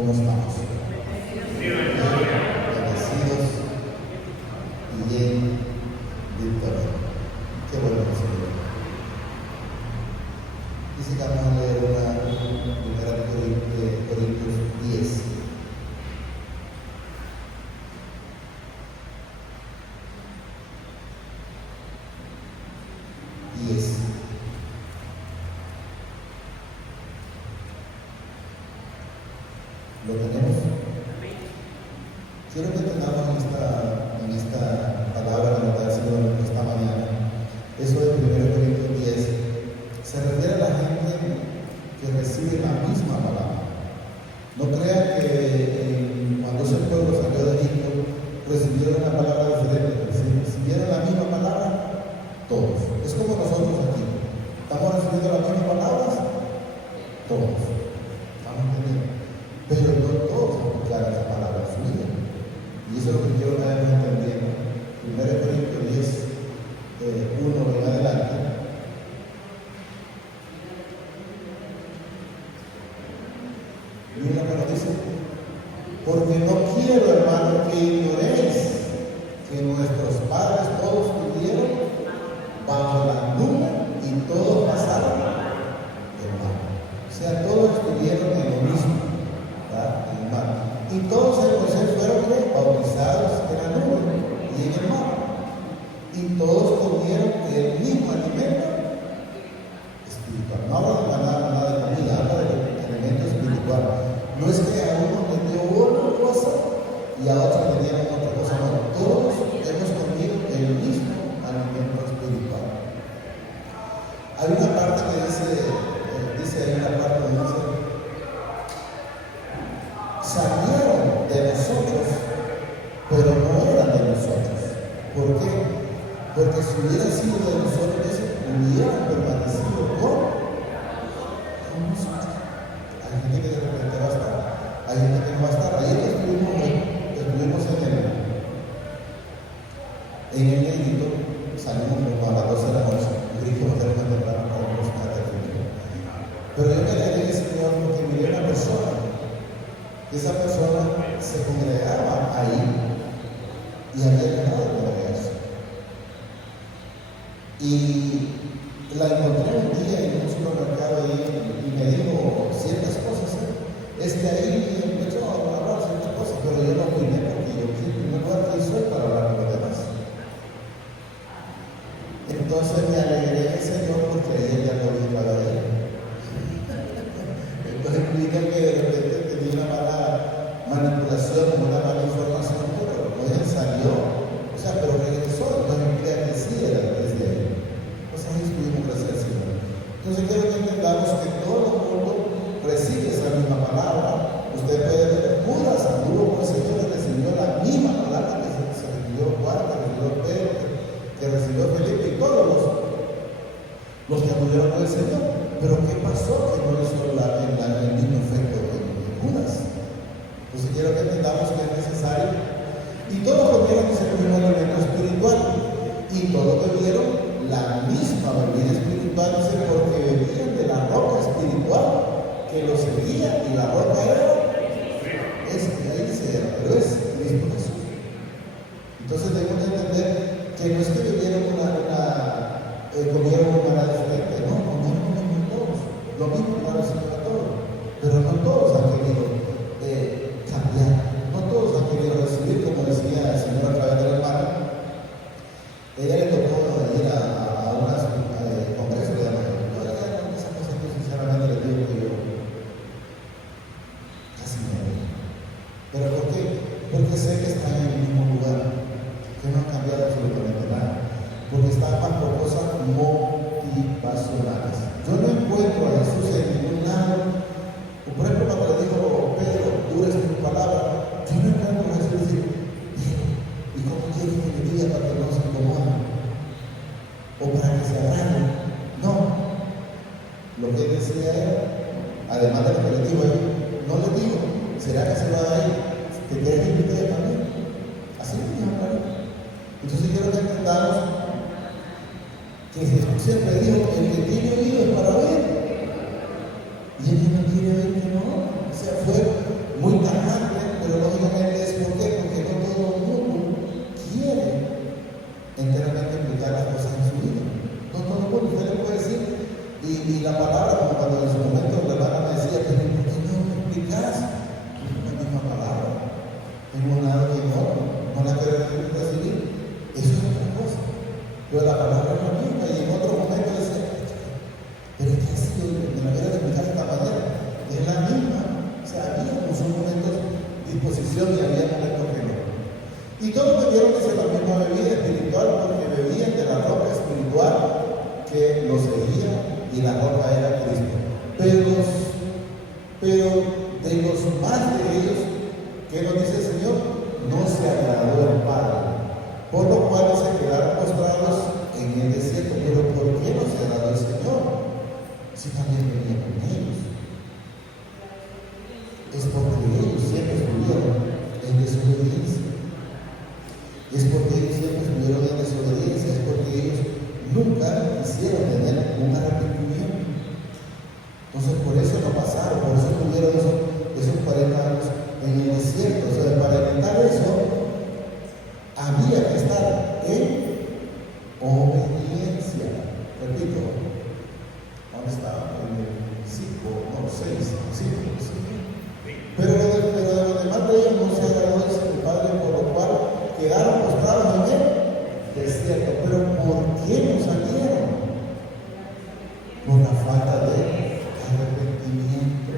¿Cómo estamos? Bendecidos y bien victoria. Qué bueno, Señor. Dice que vamos a leer una primera de Corintios 10. ¿Lo tenemos? Quiero que tengamos en esta palabra que nos da el Señor esta mañana. Eso de 1 Corintios 10 se refiere a la gente que recibe la misma palabra. No crean que cuando ese pueblo salió de Egipto recibieron una palabra diferente, recibieron la misma palabra todos. Es como nosotros aquí. ¿Estamos recibiendo las mismas palabras? Todos. ¿Estamos entendiendo? Pero no todos aplicaron esa palabra suya. Y eso es lo que quiero que vayamos entendiendo. 1 Corintios 10, 1 en adelante. Mira lo que nos dice. Porque no quiero, hermano, que ignoréis que nuestros padres todos vivieron bajo la nube y todos pasaron el mar. O sea, todos estuvieron en lo mismo. En el mar. Y todos en Moisés fueron bautizados en la nube y en el mar. Y todos comieron el mismo alimento espiritual. No habla de nada de comida, habla del alimento espiritual. No es que a uno le dio una cosa y a otro le dieron otra cosa. No, todos hemos comido el mismo alimento espiritual. Hay una parte que dice hay una parte que dice salieron de nosotros, pero no eran de nosotros. ¿Por qué? Porque si hubieran sido de nosotros, hubieran permanecido con nosotros. Hay gente que de repente va a estar, hay gente que no va a estar. Ayer estuvimos en el negrito, salimos como a las 12 de la noche, y dijimos que era muy temprano para buscar el negrito. Pero yo me alegré, Señor, porque miré a una persona. Esa persona se congregaba ahí y había dejado de congregarse. Y la encontré un día en un supermercado ahí y me dijo ciertas cosas. Es que ahí empezó a hablar ciertas cosas, pero yo no opiné porque yo en primer lugar que soy para hablar con los demás. Entonces me alegré en el Señor porque ella ya no estaba ahí. Entonces implica que de repente tenía una mala manipulación, una mala información, pero ella salió, o sea, pero regresó, entonces implica que sí era desde ahí. Pues ahí estuvimos, gracias al Señor. Entonces quiero que entendamos que todo el mundo recibe esa misma palabra. Usted puede ver, Judas anduvo con el Señor y recibió la misma palabra que se recibió Juan, que recibió Pedro, que recibió Felipe y todos los que anduvieron con el Señor. Pero ¿qué pasó? Que no hizo el mismo efecto en Judas. Entonces quiero que entendamos que es necesario. Y todos comieron ese mismo alimento espiritual. Y todos bebieron la misma bebida espiritual, dice, porque bebían de la roca espiritual que los seguía, y la roca era ahí dice, pero es Cristo Jesús. Entonces debemos entender que no es que bebieron comieron una manera diferente, no, comieron todos, lo mismo para el Señor a todos, pero no todos han querido cambiar, no todos han querido recibir, como decía el Señor a través del hermano. Ella le tocó ir a unas congresos de la yo esa cosa que sinceramente le digo que yo casi me voy. ¿Pero por qué? Porque sé que están en el mismo lugar, que no han cambiado absolutamente nada, porque están más por cosas motivacionales. Yo no encuentro a Jesús en ningún lado. Por ejemplo, cuando le dijo Pedro, tú eres tu palabra, yo no encuentro a Jesús decir, ¿y cómo quieres que me diga para que no se incomoden? O para que se agarren. No. Lo que él decía era, además de lo que le digo ahí, no le digo, ¿será que se va a ir? ¿Te quieres invitar también? Así me dijo, ¿no? Entonces quiero que entendamos que Jesús siempre dijo, el que tiene oído es para oír. Y el que no quiere oír, que no. O sea, fue muy discusión y había momentos que no. Y todos bebieron de la misma bebida espiritual porque bebían de la roca espiritual que los seguía y la roca era Cristo. Pero de los más de ellos, ¿qué nos dice el Señor? No se agradó el Padre, por lo cual se quedaron postrados en el desierto. Pero ¿por qué no se agradó el Señor? Si también venía con ellos. Es porque ellos siempre estuvieron en desobediencia. Es porque ellos siempre estuvieron en desobediencia. Es porque ellos nunca quisieron tener un arrepentimiento. Entonces por eso no pasaron, por eso tuvieron esos 40 años en el desierto. O sea, para evitar eso, había que estar en obediencia. Repito, ¿dónde estaba? En el 5, no, 6, 5. Pero de los demás de ellos no se agradó el Padre, por lo cual quedaron postrados en el desierto. Pero ¿por qué no salieron? Por la falta de arrepentimiento.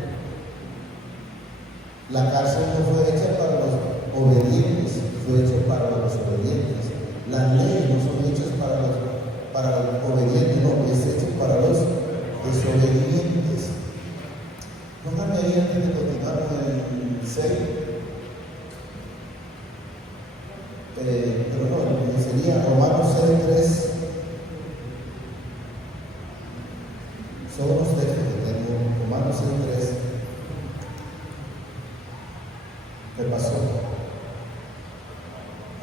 La cárcel no fue hecha para los obedientes, fue hecha para los desobedientes. Las leyes no son hechas para los obedientes, no, es hecha para los desobedientes. Pónganme ahí antes de continuar con el 6. Pero no, sería Romanos 6:3. Son unos textos que tengo. Romanos 6:3. ¿Qué pasó?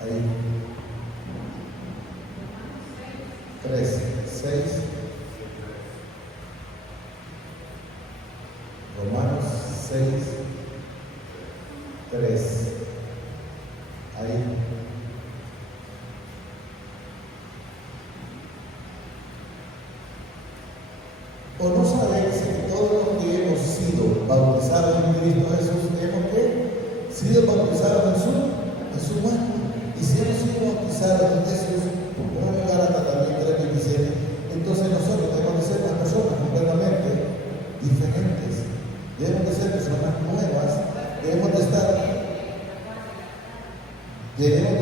Ahí. 3, 6. Romanos 6, 3. Ahí. ¿O no sabéis que todos los que hemos sido bautizados en Cristo Jesús hemos sido bautizados en su muerte? Y si hemos sido bautizados en Jesús, como en Gálatas también 3:27, entonces nosotros debemos de ser unas personas completamente diferentes. Debemos de ser personas nuevas. Debemos de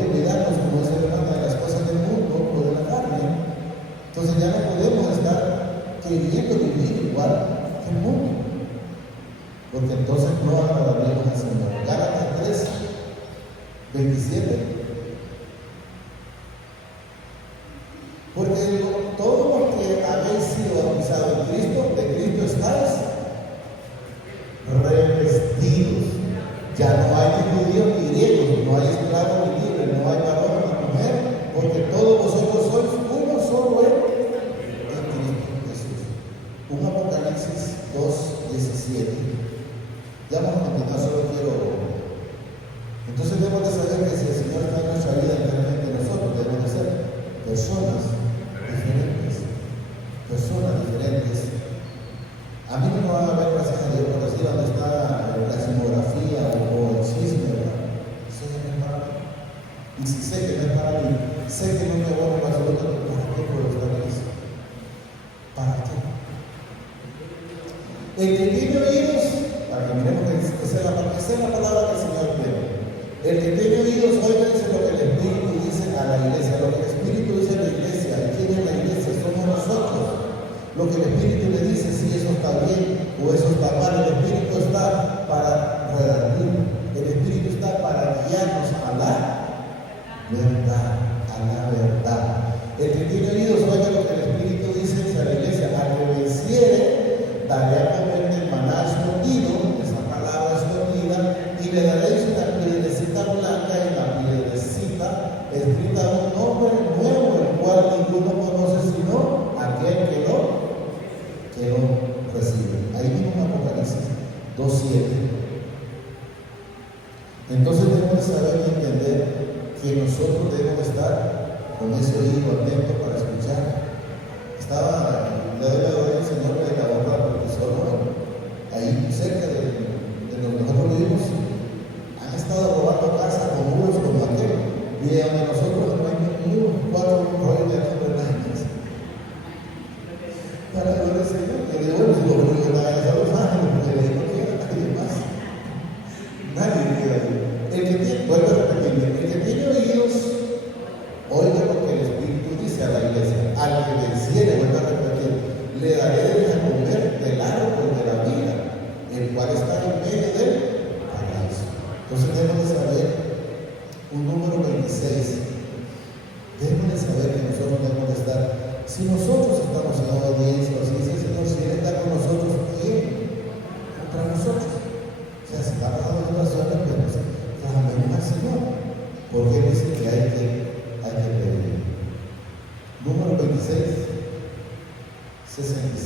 olvidarnos, como dice el hermano, de las cosas del mundo o de la carne. Entonces ya no podemos estar queriendo vivir igual que el mundo, porque entonces no agradaremos al Señor. Gálatas 3:27. Porque todos los que habéis sido bautizados en Cristo, de Cristo estáis revestidos. Ya no hay ni judíos ni griegos, no hay esclavos ni libres, no hay varón ni mujer, porque todos vosotros sois uno solo en Cristo Jesús. Un Apocalipsis 2:17. Ya vamos a continuar, solo quiero. Entonces debemos de saber que si el Señor está en nuestra vida, internamente nosotros debemos de ser personas diferentes. A mí no me van a ver, gracias a Dios, por decir dónde está la simografía o el chisme, ¿verdad? Eso ya no es para mí. Y si sé que no es para mí, sé que no me voy a absolutamente. ¿Para qué puedo estar en eso? ¿Para qué? El que tiene oídos, para que miremos que esa es la palabra que el Señor quiere. El que tiene oídos, oiga, dice lo que el Espíritu dice a la iglesia, lo que el Espíritu dice a la iglesia. ¿Y quién es la iglesia? Somos nosotros. Lo que el Espíritu le dice, si eso está bien o eso está mal, el Espíritu está para redarguir, el Espíritu está para guiarnos a la verdad. El que tiene oídos, oiga lo que el Espíritu dice a la iglesia. Al que venciere, daré a comer del maná escondido, esa palabra escondida, y le daréis una piedrecita blanca y la piedrecita escrita un nombre nuevo, el cual ninguno conoce sino aquel que lo recibe. Ahí mismo en Apocalipsis 2:7. Entonces debemos saber y entender que nosotros debemos estar con ese oído atento para escuchar. Le doy la gloria al Señor de la obra porque solo ahí cerca de donde nosotros vivimos han estado robando casas con muros como aquel, y de donde nosotros no hay ni un cuatro rollos de hombres. Para la gloria del Señor, que de hoy digo, porque la de Los Ángeles, porque de no queda nadie más. Nadie queda ahí. El que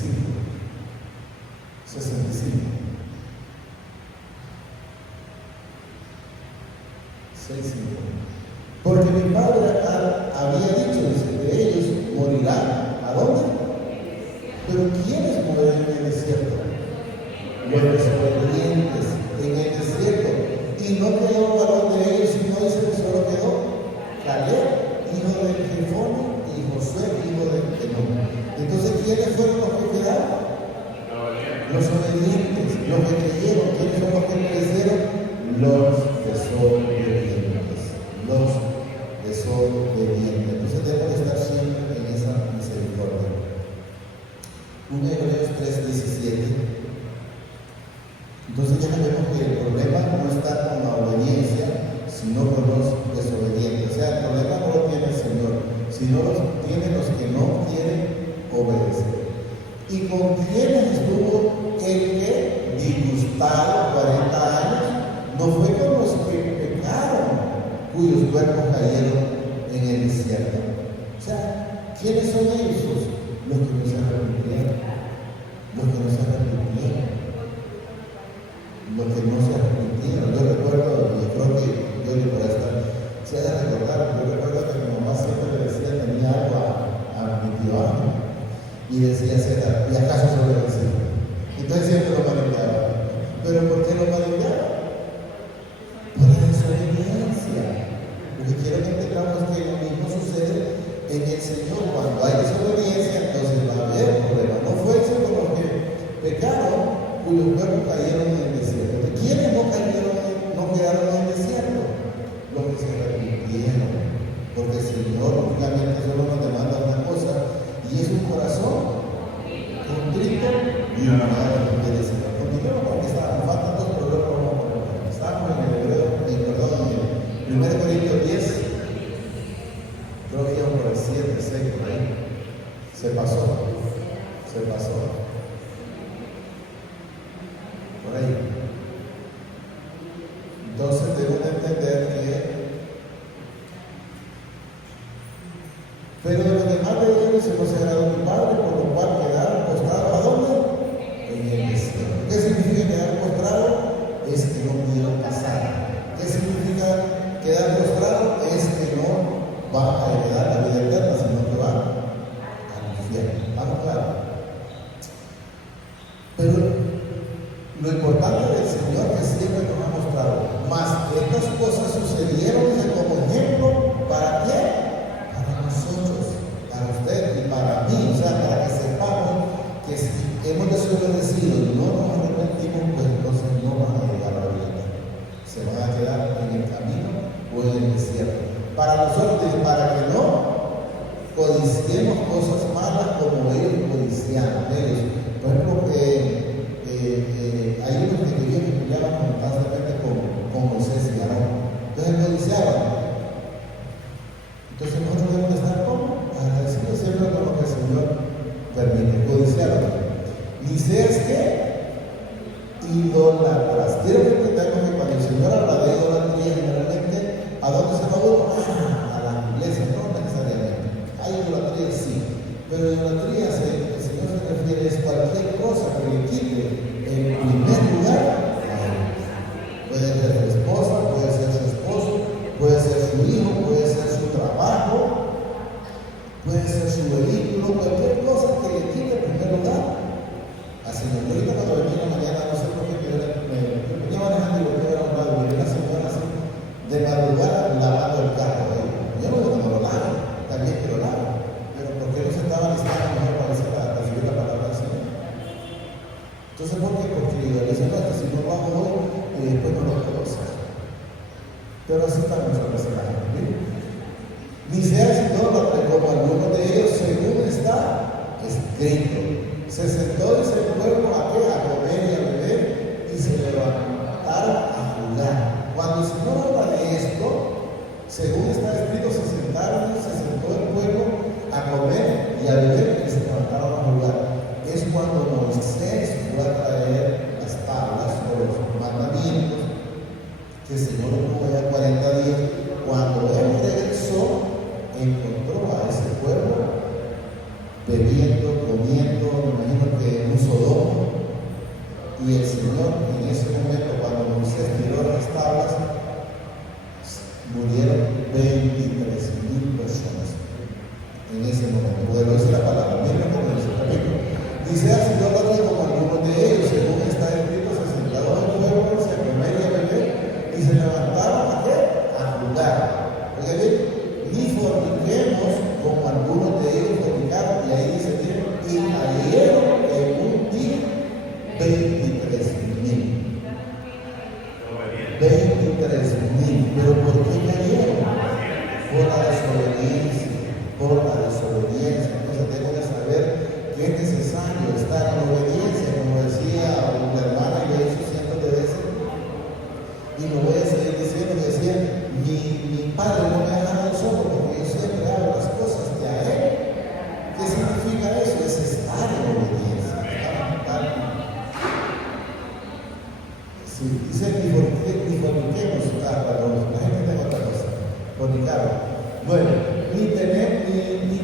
65. 65. 65. Porque mi padre había dicho, dice, de ellos morirán. ¿A dónde? Pero ¿quiénes morirán en el desierto? Los desobedientes en el desierto. Y no quedó varón de ellos, sino dice que solo quedó Caleb, hijo de Jefone, y Josué, hijo de Enón. Entonces, ¿quiénes fueron los que quedaron? Los obedientes, los que creyeron. ¿Quiénes son los que perecieron? Los desobedientes. Los desobedientes. Entonces debemos estar siempre en esa misericordia. 1 Hebreos 3:17. Entonces ya vemos que el problema no está con la obediencia, sino con los desobedientes. O sea, el problema no lo tiene el Señor, sino los tienen los que no quieren obedecer. ¿Y con quiénes estuvo el que disgustado 40 años? No fue con los que pecaron, cuyos cuerpos cayeron en el desierto. O sea, ¿quiénes son ellos? Los que no se arrepintieron. Los que no se arrepintieron. Los que no se arrepintieron. Yo recuerdo, yo creo que yo ni por esta se ha de recordar, yo recuerdo que mi mamá siempre le decía, tenía algo a mi tío Ángel, y decía, ¿y acaso se lo decía? Entonces siempre lo manejaba. ¿Pero por qué lo manejaba? Por la desobediencia. Porque quiero que entendamos que lo mismo sucede en el Señor. Cuando hay desobediencia, entonces va a haber problema. No fue eso con los que pecaron, cuyos cuerpos cayeron en el desierto. ¿De quiénes no quedaron en el desierto? Los que se arrepintieron. Porque el Señor únicamente solo nos demanda una cosa, y es un corazón contrito y humillado de deseo. Porque faltan dos problemas. Estamos en el Hebreo, en 1 Corintios 10, creo que íbamos por el 7, 6, por ahí. Se pasó. Por ahí. Entonces debemos entender que pero de los demás de ellos se nos ha dado mi Padre, por lo cual quedaron postrados. ¿A dónde? En el desierto. ¿Qué significa quedar postrado? Es que no pudieron pasar. ¿Qué significa quedar postrado? Es que no va a heredar la vida eterna, sino que va al infierno. ¿Estamos claros? Pero lo importante del Señor que siempre nos ha mostrado, más estas cosas sucedieron como ejemplo, ¿para qué? Para nosotros, para usted y para mí, o sea, para que sepamos que si hemos desobedecido y no nos arrepentimos, pues entonces no van a llegar a la vida. Se van a quedar en el camino o en el desierto. Para nosotros, para que no codiciemos cosas malas como ellos codiciaban. Por ejemplo, hay unos que querían que peleaban constantemente con Moisés y Aarón. Entonces codiciaban. Entonces nosotros debemos estar como agradecidos siempre con lo que el Señor permite. Codiciaban. Ni seas que idolatras. Quiero que entendamos que cuando el Señor habla de idolatría, generalmente, ¿a dónde se va uno? A la iglesia, no necesariamente. Hay idolatría, sí. Pero idolatría, el Señor se refiere a cualquier cosa que le quite en primer lugar a Él. Puede ser su esposa, puede ser su esposo, puede ser su hijo, puede ser su trabajo, puede ser su vehículo, cualquier cosa que le quite en primer lugar. Así que ahorita cuando venía en la mañana, no sé por qué, me venía manejando y volví a ver a un lado, y una señora así, de madrugada lavando el carro. Yo no digo que no lo lave, también que lo lave, pero ¿por qué no se estaba listando mejor para recibir la palabra del Señor? Entonces, ¿por qué? Porque le dicen, no, que si no lo hago hoy, y después no lo puedo hacer. Pero así está nuestro personaje. Ni seas idólatra como alguno de ellos, según está escrito. Se sentó, dice el pueblo, a comer y a beber, y se levantaron a jugar. Cuando el Señor habla de esto, según está escrito, se sentó el pueblo a comer y a beber, y se levantaron a jugar. Es cuando Moisés fue a traer las tablas o los mandamientos, que el Señor lo tuvo ya 40 días. Cuando él regresó, encontró a ese pueblo bebiendo, comiendo, me imagino el Señor, en ese momento, cuando Moisés tiró las tablas, murieron 23,000 personas. En ese momento, porque lo dice la palabra, miren lo que dice el capítulo. Dice así: yo lo digo como algunos de ellos, según está escrito, se sentaron en el fuego, se comer y a beber, y se levantaron a qué? A jugar. Oiga bien, ni forniquemos como algunos de ellos fornicaron, y ahí dice bien, y cayeron en un día 23,000. 23,000. ¿Pero por qué cayeron? Por la desobediencia. Por la desobediencia. Entonces tengo que saber que es necesario estar en obediencia, como decía la hermana, y lo he dicho cientos de veces, y lo voy a seguir diciendo. Que decía: mi padre no me deja solo, porque yo siempre hago las cosas de a él. ¿Qué significa eso? Es estar en obediencia. Sí, dice: ni forniquemos, perdón, la gente tiene otra cosa, fornicaron. Bueno, ni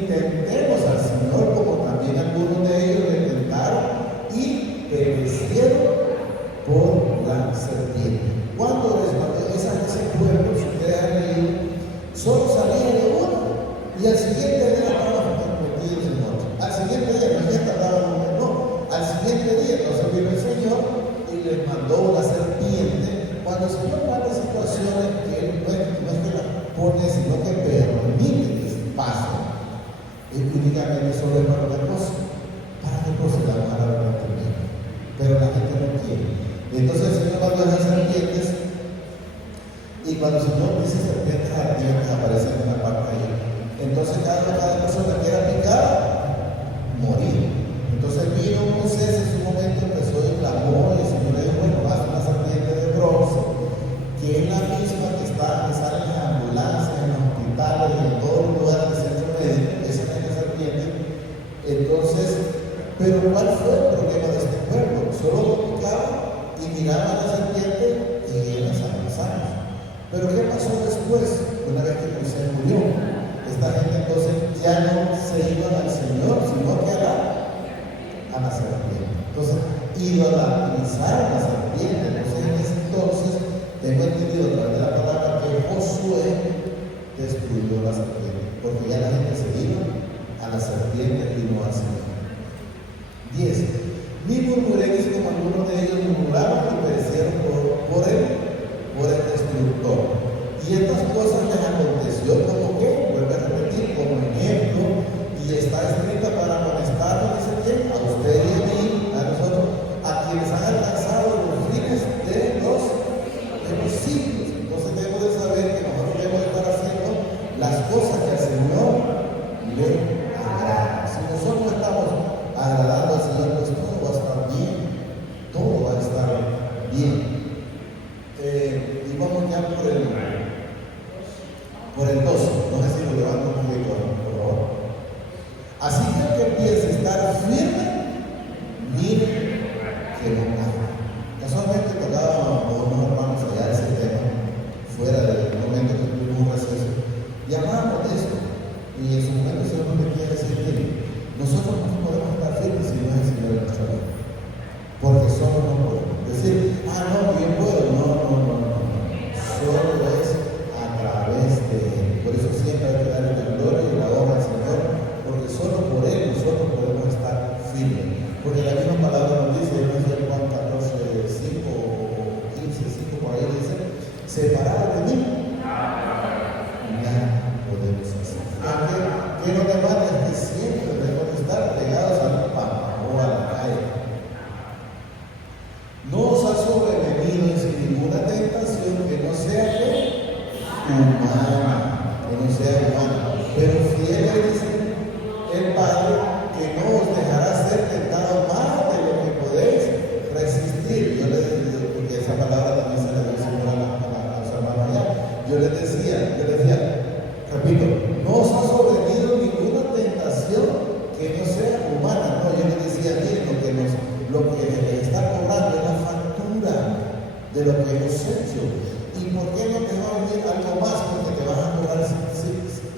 tentemos al Señor, como también algunos de ellos le tentaron y perecieron por la serpiente. Cuando ese pueblo, si ustedes han leído, solo salía de uno y al siguiente día estaban metidos en otro. Al siguiente día, no es que tardaban un mes, no. Al siguiente día, entonces vino el Señor y les mandó una serpiente. Cuando el Señor manda situaciones que Él no es que las pone, sino que permite que pasen, y únicamente solo es para una cosa, para que procedamos a la arrepentimiento. Pero la gente no quiere. Entonces el Señor mandó a las serpientes, y cuando el Señor dice serpientes ardientes, aparecen en la parte ahí. Entonces cada persona que era picada moría. Entonces vino Moisés en su momento, empezó y clamó, y el Señor le dijo: bueno, haz una serpiente de bronce, que es la misma que sale en las ambulancias, en los hospitales, en todos los lugares del centro médico. Esa es la serpiente. Entonces, pero ¿cuál fue el problema de este pueblo? Solo lo picaban y miraban a la serpiente y ellos las sanos. Pero ¿qué pasó después? Una vez que Moisés murió, esta gente entonces ya no se iban al Señor, sino que a la serpiente. Entonces, idolatrizaron a la serpiente. Entonces, tengo entendido a través de la palabra que Josué destruyó la serpiente, porque ya la gente se iba a la serpiente y no al Señor. 10. Ni murmuréis como algunos de ellos murmuraron y perecieron por el destructor. Y estas cosas les aconteció como que, vuelvo a repetir, como ejemplo, y está escrita para amonestarnos, dice quién, a usted y a mí, a nosotros, a quienes han alcanzado los fines de los siglos. Entonces debemos de saber que nosotros debemos de estar haciendo las cosas que al Señor le agrada. Si nosotros estamos agradando al Señor, pues todo va a estar bien. Todo va a estar bien. Y vamos ya por el 12. No sé si lo levanto un poquito, por favor. Así que el que empiece a estar firme, mire que no caiga. Casualmente tocaba con unos hermanos allá ese tema, fuera del momento que tuvimos un receso, y hablábamos de esto. Y en su momento el Señor nos quiere decir: mire, nosotros no podemos estar firmes si no es el Señor en nuestra vida. Porque solo no podemos decir: no, yo puedo. No. Solo es a través de Él. Por eso siempre hay que darle la gloria y la honra al Señor, porque solo por Él nosotros podemos estar firmes. Porque la misma palabra nos dice, no sé Juan 14, 5 o 15, 5 por ahí dice: separado de mí, nada podemos hacer. Que nos demanda es que siempre debemos estar pegados al pan o a la calle. No os ha sobrevenido sin ninguna tentación que no sea humana, pero fiel dice el Padre, que no os dejará ser tentado más de lo que podéis resistir. Yo les decía, porque esa palabra también se le dio el Señor a los hermanos allá. Yo les decía, repito, no os ha sobrevenido ninguna tentación que no sea humana. No, yo les decía, miren, lo que les está cobrando es la factura de lo que hemos hecho. ¿Y por qué no te va a venir algo más? Porque te van a cobrar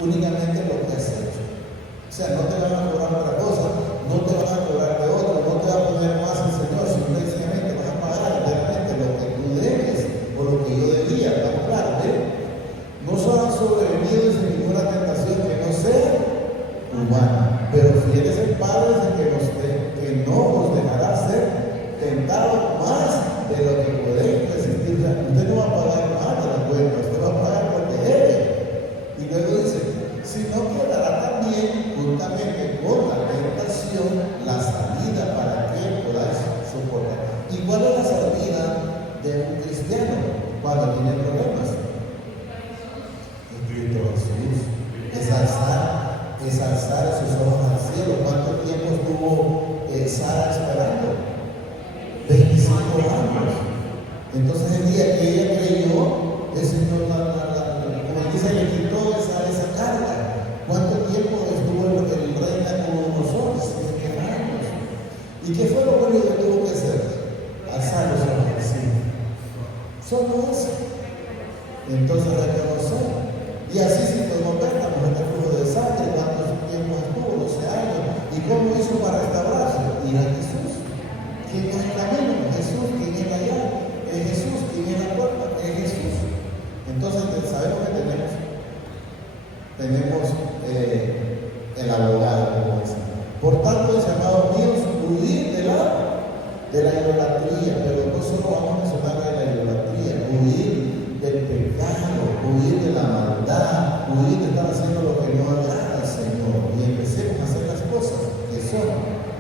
únicamente lo que has hecho. O sea, no te van a cobrar otra cosa, no te van a cobrar de otro, no te va a poner más el Señor, simplemente vas a pagar Sara esperando 25 años. Entonces el día que ella creyó, el Señor, como dice, le quitó esa carga. ¿Cuánto tiempo estuvo el reina con nosotros? 7 años. ¿Y qué fue lo único que tuvo que hacer? Alzar los ojos, sí. Solo eso. Entonces reconocer. Y así si podemos ver, la mujer del flujo de sangre, cuántos tiempos estuvo, 12 años, y cómo hizo para restaurarse. Ir a Jesús. ¿Quién es el camino? Jesús. ¿Quién es la llave? Es Jesús. ¿Quién es la puerta? Es Jesús. Entonces sabemos que tenemos el abogado, como dice. Por tanto, dice, amados míos, huir de la idolatría, pero no solo vamos a mencionar de la idolatría, huir del pecado, huir de la maldad, huir de estar haciendo lo que no agrada al Señor, y empecemos a hacer las cosas que son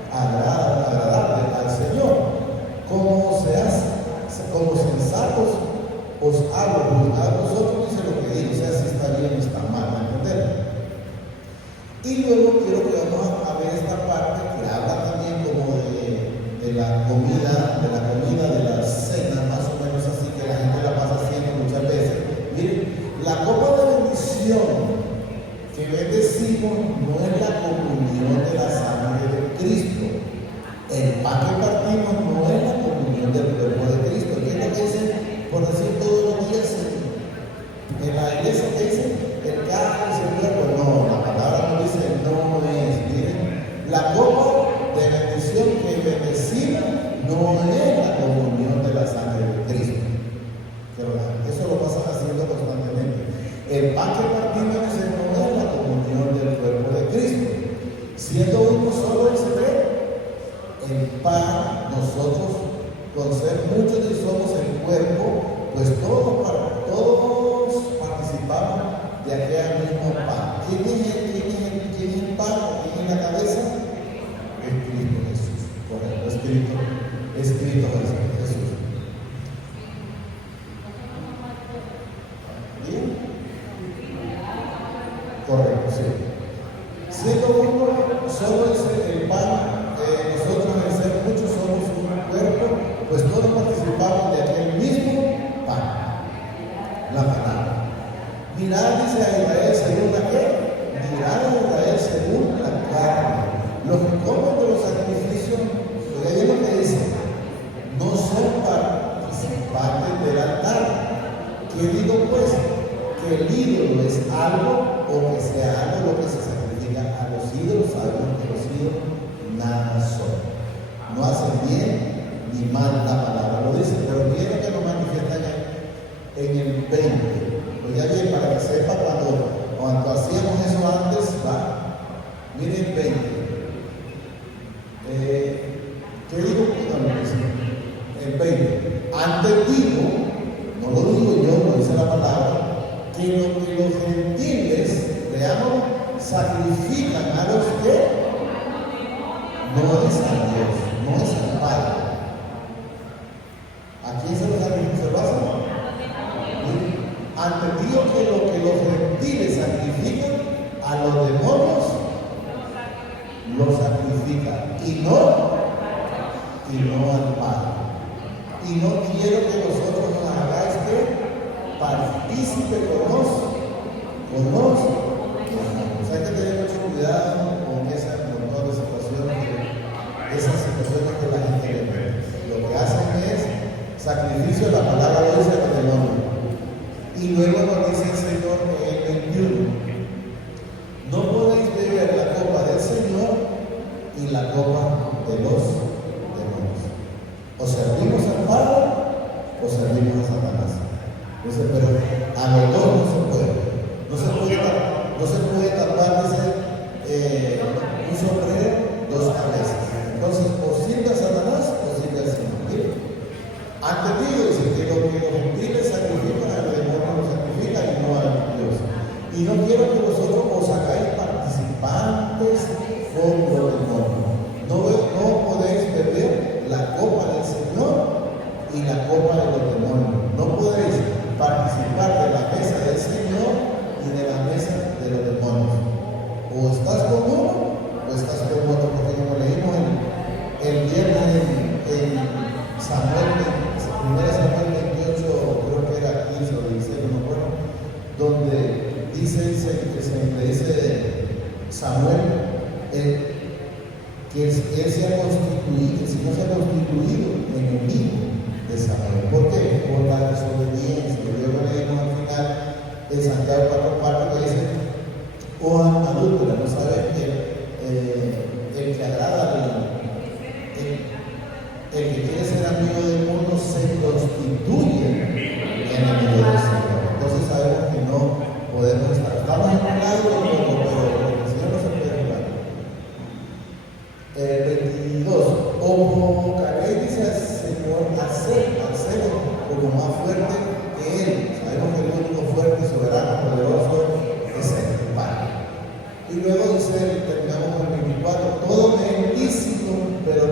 agradables al Señor. Como se hace, como sensatos os hablo, a vosotros dice lo que digo, o sea, si está bien o está mal, ¿me entienden? Y luego quiero que vamos a ver esta parte que habla también como de la comida, de la cena, más o menos así, que la gente la pasa haciendo muchas veces. Miren, la copa de bendición que bendecimos no es la comunión de la sangre de Cristo. El pan que partimos no es la comunión del cuerpo de Cristo. ¿Qué es lo que dicen? Por decir todos los días en la iglesia que dicen el cáliz, el cuerpo. No, la palabra no dice no es. Miren, la copa de bendición que bendecimos no es la comunión de la sangre de Cristo. Pero eso lo pasan haciendo constantemente. El pan que partimos dice no es la comunión del cuerpo de Cristo. Siendo uno solo el secreto, el pan, nosotros, con ser muchos y somos el cuerpo, pues todos participamos de aquel mismo pan. ¿Quién es el pan? ¿Quién es la cabeza? Es Cristo Jesús. Correcto, es Cristo Jesús. ¿Bien? Correcto, sí. Siendo uno solo es el pan, nosotros al ser muchos somos un cuerpo, pues todos participamos de aquel mismo pan. La palabra. Mirad, dice a Israel según la qué? Mirad a Israel según la carne. Los que comen de los sacrificios, oye lo que dice, no son participantes del altar. ¿Qué digo pues? Que el ídolo es algo o que sea algo lo que se sacrifica a los ídolos. Sabemos que los ídolos nada son. No hacen bien ni mal, la palabra lo dice, pero miren que lo manifiestan en el 20. Oiga bien, para que sepa cuando hacíamos eso antes, va. Miren el 20. ¿Qué digo? El 20. Antes digo, no lo digo yo, lo dice la palabra, que los gentiles, veamos, sacrifican a los que no es a Dios, no es al Padre. ¿A quién se los sacrifica? ¿Se lo hacen? Antes digo que lo que los gentiles sacrifican a los demonios, los sacrifican y no al Padre. Y no quiero que vosotros nos hagáis que partícipe con los. O sea, hay que tener mucho cuidado con todas las situaciones, esas situaciones que la gente ve. Lo que hacen es sacrificio, la palabra lo dice al demonio. Y luego nos dice el Señor en el 21, no podéis beber la copa del Señor y la copa de los demonios. O servimos al Padre o servimos a Satanás. Dice, pero a los dos no se puede. No se puede tapar, dice, un sombrero, dos cabezas. Entonces, o sirve a Satanás o sirve al Señor. ¿Sí? Antes digo, dice que los gentiles sacrifican al demonio, lo sacrifican y no a Dios. Y no quiero que vosotros os hagáis participantes con los demonios. No podéis beber la copa del Señor y la copa de los demonios. No podéis participar de la mesa del Señor y de la mesa de los demonios. O estás con uno o estás con otro, porque como leímos en Samuel, que él se ha constituido, el Señor se ha constituido enemigo de Samuel. ¿Por qué? Por la desobediencia. Luego leemos al final de Santiago 4:4 que dice: oh adúltera, ¿no sabes que el que agrada el que quiere ser amigo del mundo se constituye enemigo del Señor? Entonces sabemos que no podemos estar. Estamos en un lado o en otro, pero el Señor no se puede jugar. 22. O provocaréis, dice al Señor, al celo como más fuerte que Él. Sabemos que el único fuerte, soberano, poderoso es el Padre. Y luego dice, terminamos con el 24: todo me es lícito, pero